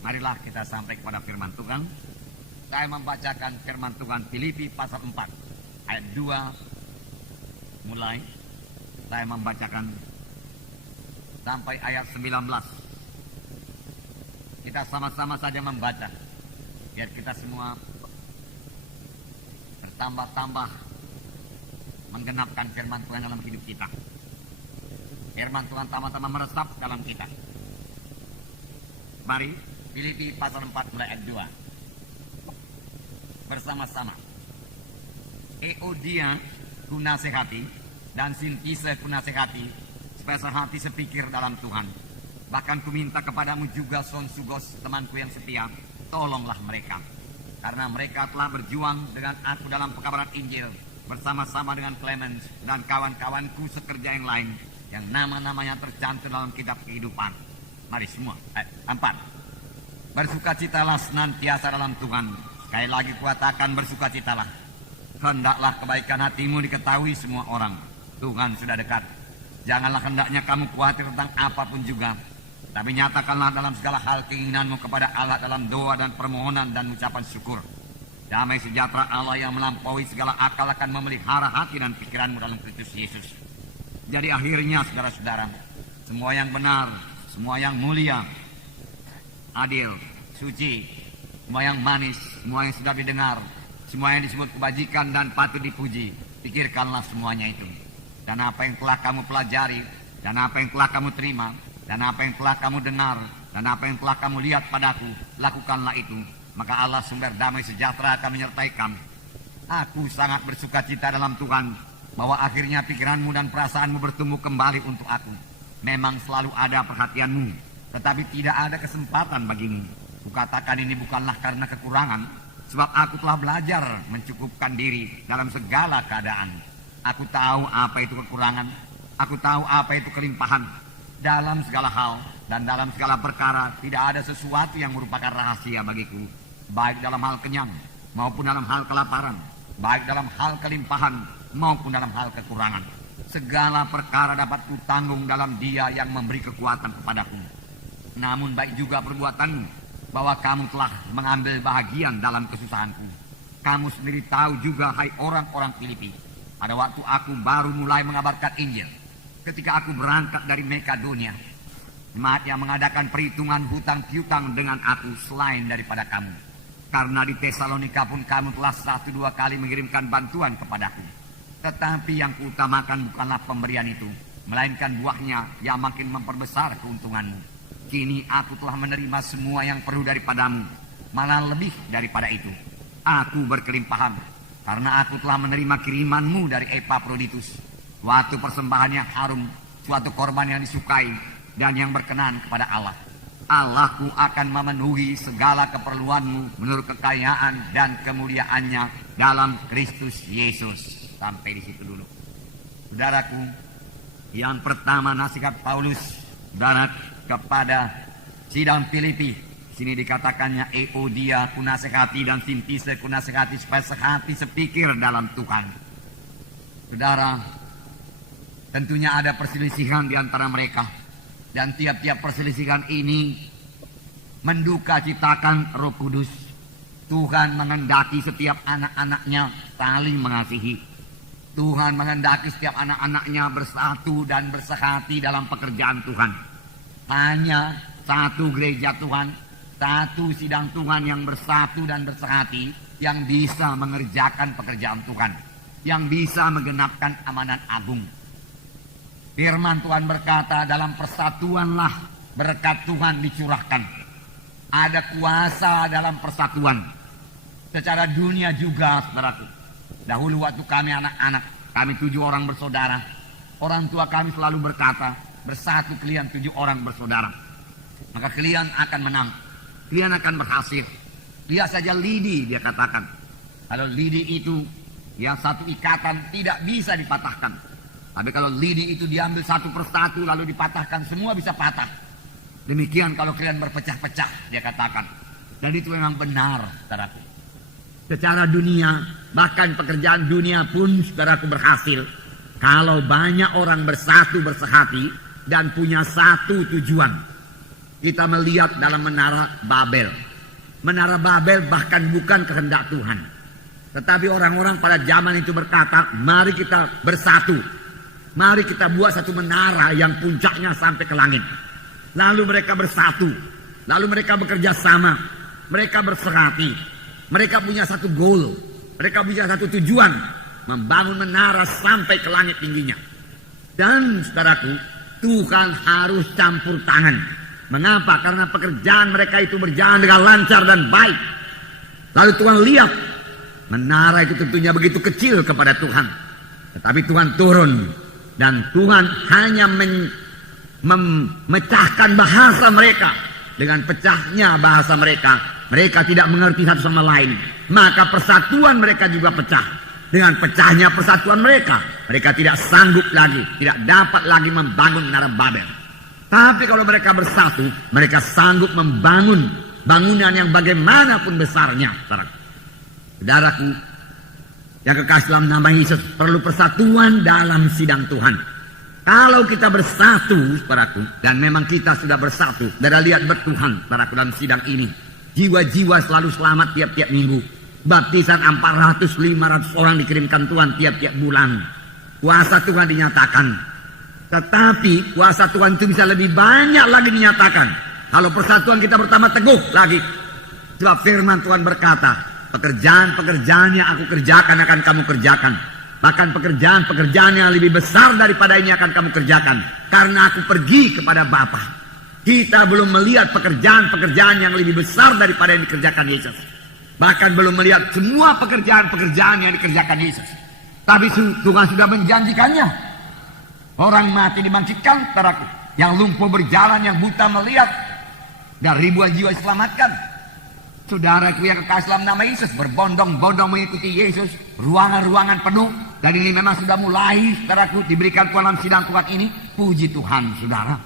Marilah kita sampai kepada firman Tuhan. Saya membacakan firman Tuhan Filipi pasal 4 ayat 2 mulai. Saya membacakan sampai ayat 19. Kita sama-sama saja membaca, biar kita semua bertambah-tambah menggenapkan firman Tuhan dalam hidup kita. Firman Tuhan tama-tama meresap dalam kita. Mari, Filipi pasal 4 mulai ayat 2. Bersama-sama. Euodia ku nasihati dan Sintise ku nasihati, supaya sehati sepikir dalam Tuhan. Bahkan ku minta kepadamu juga Sonsugos, temanku yang setia, tolonglah mereka. Karena mereka telah berjuang dengan aku dalam pekabaran Injil, bersama-sama dengan Clemens dan kawan-kawanku sekerja yang lain, yang nama-namanya tercantum dalam kitab kehidupan. Mari semua. 4. Bersukacitalah senantiasa dalam Tuhan. Sekali lagi kuatakan bersukacitalah. Hendaklah kebaikan hatimu diketahui semua orang. Tuhan sudah dekat. Janganlah hendaknya kamu khawatir tentang apapun juga, tapi nyatakanlah dalam segala hal keinginanmu kepada Allah dalam doa dan permohonan dan ucapan syukur. Damai sejahtera Allah yang melampaui segala akal akan memelihara hati dan pikiranmu dalam Kristus Yesus. Jadi akhirnya saudara-saudara, semua yang benar, semua yang mulia, adil, suci, semua yang manis, semua yang sudah didengar, semua yang disebut kebajikan dan patut dipuji, pikirkanlah semuanya itu. Dan apa yang telah kamu pelajari, dan apa yang telah kamu terima, dan apa yang telah kamu dengar, dan apa yang telah kamu lihat padaku, lakukanlah itu. Maka Allah sumber damai sejahtera akan menyertai kamu. Aku sangat bersukacita dalam Tuhan, bahwa akhirnya pikiranmu dan perasaanmu bertumbuh kembali untuk aku. Memang selalu ada perhatianmu, tetapi tidak ada kesempatan bagimu. Kukatakan ini bukanlah karena kekurangan, sebab aku telah belajar mencukupkan diri dalam segala keadaan. Aku tahu apa itu kekurangan, aku tahu apa itu kelimpahan. Dalam segala hal dan dalam segala perkara tidak ada sesuatu yang merupakan rahasia bagiku, baik dalam hal kenyang maupun dalam hal kelaparan, baik dalam hal kelimpahan maupun dalam hal kekurangan. Segala perkara dapat kutanggung dalam Dia yang memberi kekuatan kepadaku. Namun baik juga perbuatanmu, bahwa kamu telah mengambil bahagian dalam kesusahanku. Kamu sendiri tahu juga, hai orang-orang Filipi, pada waktu aku baru mulai mengabarkan Injil, ketika aku berangkat dari Makedonia, jemaat yang mengadakan perhitungan hutang piutang dengan aku selain daripada kamu. Karena di Tesalonika pun kamu telah 1-2 kali mengirimkan bantuan kepadaku. Tetapi yang kuutamakan bukanlah pemberian itu, melainkan buahnya yang makin memperbesar keuntunganmu. Kini aku telah menerima semua yang perlu daripadamu, malah lebih daripada itu. Aku berkelimpahan, karena aku telah menerima kirimanmu dari Epaphroditus, suatu persembahan yang harum, suatu korban yang disukai dan yang berkenan kepada Allah. Allahku akan memenuhi segala keperluanmu menurut kekayaan dan kemuliaannya dalam Kristus Yesus. Sampai di situ dulu. Saudaraku, yang pertama nasihat Paulus, saudara, kepada sidang Filipi. Sini dikatakannya Euodia ku nasihati dan Sintise ku nasihati, supaya sehati sepikir dalam Tuhan. Saudara, tentunya ada perselisihan di antara mereka, dan tiap-tiap perselisihan ini menduka citakan Roh Kudus. Tuhan menghendaki setiap anak-anaknya saling mengasihi. Tuhan menghendaki setiap anak-anaknya bersatu dan bersehati dalam pekerjaan Tuhan. Hanya satu gereja Tuhan, satu sidang Tuhan yang bersatu dan bersehati, yang bisa mengerjakan pekerjaan Tuhan, yang bisa menggenapkan amanat agung. Firman Tuhan berkata, dalam persatuanlah berkat Tuhan dicurahkan. Ada kuasa dalam persatuan. Secara dunia juga, saudaraku. Dahulu waktu kami anak-anak, kami 7 orang bersaudara, orang tua kami selalu berkata, bersatu kalian 7 orang bersaudara, maka kalian akan menang, kalian akan berhasil. Lihat saja lidi, dia katakan. Kalau lidi itu yang satu ikatan tidak bisa dipatahkan. Tapi kalau lidi itu diambil satu persatu lalu dipatahkan, semua bisa patah. Demikian kalau kalian berpecah-pecah, dia katakan. Dan itu memang benar, saudaraku. Secara dunia, bahkan pekerjaan dunia pun, saudaraku, berhasil kalau banyak orang bersatu bersehati dan punya satu tujuan. Kita melihat dalam menara Babel. Menara Babel bahkan bukan kehendak Tuhan. Tetapi orang-orang pada zaman itu berkata, mari kita bersatu. Mari kita buat satu menara yang puncaknya sampai ke langit. Lalu mereka bersatu. Lalu mereka bekerja sama. Mereka berserati. Mereka punya satu goal. Mereka punya satu tujuan. Membangun menara sampai ke langit tingginya. Dan saudaraku, Tuhan harus campur tangan. Mengapa? Karena pekerjaan mereka itu berjalan dengan lancar dan baik. Lalu Tuhan lihat, menara itu tentunya begitu kecil kepada Tuhan. Tetapi Tuhan turun. Dan Tuhan hanya memecahkan bahasa mereka. Dengan pecahnya bahasa mereka, mereka tidak mengerti satu sama lain. Maka persatuan mereka juga pecah. Dengan pecahnya persatuan mereka, mereka tidak sanggup lagi, tidak dapat lagi membangun menara Babel. Tapi kalau mereka bersatu, mereka sanggup membangun bangunan yang bagaimanapun besarnya. Saudaraku, yang kekasih dalam nama Yesus, perlu persatuan dalam sidang Tuhan. Kalau kita bersatu, saudaraku, dan memang kita sudah bersatu, saudara lihat bertuhan, saudaraku, dalam sidang ini. Jiwa-jiwa selalu selamat tiap-tiap minggu. Baptisan 400-500 orang dikirimkan Tuhan tiap-tiap bulan. Kuasa Tuhan dinyatakan. Tetapi kuasa Tuhan itu bisa lebih banyak lagi dinyatakan kalau persatuan kita pertama teguh lagi. Sebab firman Tuhan berkata, pekerjaan-pekerjaan yang aku kerjakan akan kamu kerjakan. Bahkan pekerjaan-pekerjaan yang lebih besar daripada ini akan kamu kerjakan. Karena aku pergi kepada Bapa. Kita belum melihat pekerjaan-pekerjaan yang lebih besar daripada yang dikerjakan Yesus. Bahkan belum melihat semua pekerjaan-pekerjaan yang dikerjakan Yesus. Tapi Tuhan sudah menjanjikannya. Orang mati dibangkitkan, saudaraku. Yang lumpuh berjalan, yang buta melihat. Dan ribuan jiwa diselamatkan. Saudaraku yang kekasih dalam nama Yesus, berbondong-bondong mengikuti Yesus. Ruangan-ruangan penuh. Dan ini memang sudah mulai, saudaraku, diberikan Tuhan dalam sidang Tuhan ini. Puji Tuhan, saudara.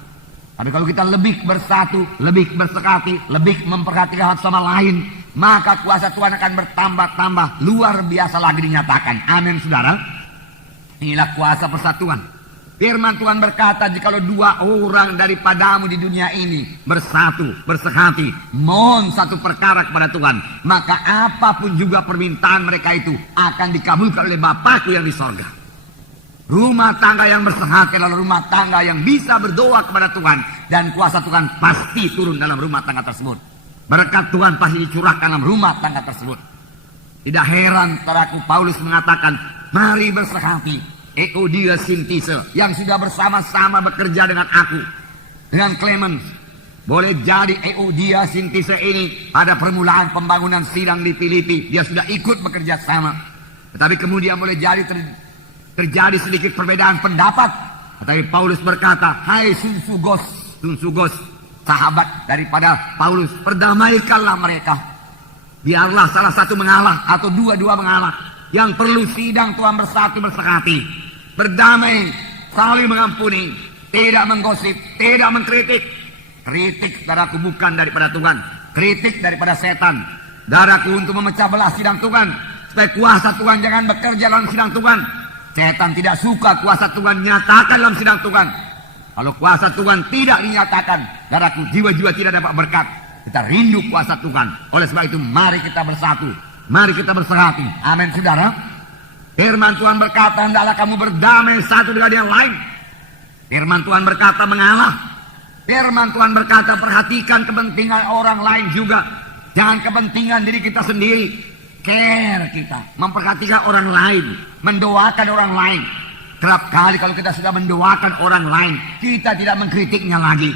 Tapi kalau kita lebih bersatu, lebih bersekati, lebih memperhatikan satu sama lain, maka kuasa Tuhan akan bertambah-tambah. Luar biasa lagi dinyatakan. Amin, saudara. Inilah kuasa persatuan. Firman Tuhan berkata, jikalau dua orang daripadamu di dunia ini bersatu, bersehati, mohon satu perkara kepada Tuhan, maka apapun juga permintaan mereka itu akan dikabulkan oleh Bapakku yang di sorga. Rumah tangga yang bersehati adalah rumah tangga yang bisa berdoa kepada Tuhan, dan kuasa Tuhan pasti turun dalam rumah tangga tersebut. Berkat Tuhan pasti dicurahkan dalam rumah tangga tersebut. Tidak heran, saudaraku, Paulus mengatakan, mari bersehati. Euodia Sintise yang sudah bersama-sama bekerja dengan aku, dengan Clemens. Boleh jadi Euodia Sintise ini pada permulaan pembangunan sidang di Filipi dia sudah ikut bekerja sama. Tetapi kemudian boleh jadi terjadi sedikit perbedaan pendapat. Tetapi Paulus berkata, hai Sunsugos, sahabat daripada Paulus, perdamaikanlah mereka. Biarlah salah satu mengalah atau dua-dua mengalah. Yang perlu sidang Tuhan bersatu bersehati, berdamai, saling mengampuni, tidak menggosip, tidak mengkritik. Kritik, saudaraku, bukan daripada Tuhan, kritik daripada setan. Saudaraku, untuk memecah belah sidang Tuhan, supaya kuasa Tuhan jangan bekerja dalam sidang Tuhan. Setan tidak suka kuasa Tuhan nyatakan dalam sidang Tuhan. Kalau kuasa Tuhan tidak dinyatakan, saudaraku, jiwa-jiwa tidak dapat berkat. Kita rindu kuasa Tuhan. Oleh sebab itu, mari kita bersatu. Mari kita bersehati. Amin, saudara. Firman Tuhan berkata, hendaklah kamu berdamai satu dengan yang lain. Firman Tuhan berkata, mengalah. Firman Tuhan berkata, perhatikan kepentingan orang lain juga. Jangan kepentingan diri kita sendiri. Care kita, memperhatikan orang lain, mendoakan orang lain. Kerap kali kalau kita sudah mendoakan orang lain, kita tidak mengkritiknya lagi.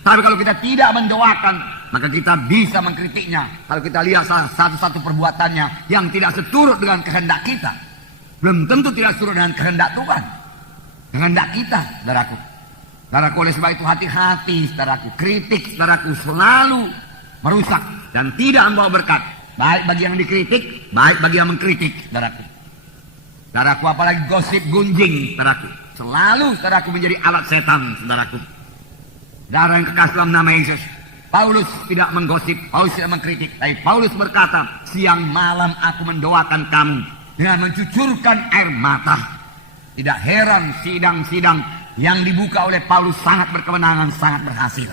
Tapi kalau kita tidak mendoakan, maka kita bisa mengkritiknya. Kalau kita lihat satu-satu perbuatannya yang tidak seturut dengan kehendak kita, belum tentu tidak seturut dengan kehendak Tuhan, kehendak kita, saudaraku. Saudaraku, oleh sebab itu hati-hati, saudaraku. Kritik, saudaraku, selalu merusak dan tidak membawa berkat. Baik bagi yang dikritik, baik bagi yang mengkritik, saudaraku. Saudaraku, apalagi gosip gunjing, saudaraku. Selalu, saudaraku, menjadi alat setan, saudaraku. Saudara yang kekasih dalam nama Yesus, Paulus tidak menggosip, Paulus tidak mengkritik, tapi Paulus berkata, siang malam aku mendoakan kamu dengan mencucurkan air mata. Tidak heran sidang-sidang yang dibuka oleh Paulus sangat berkemenangan, sangat berhasil.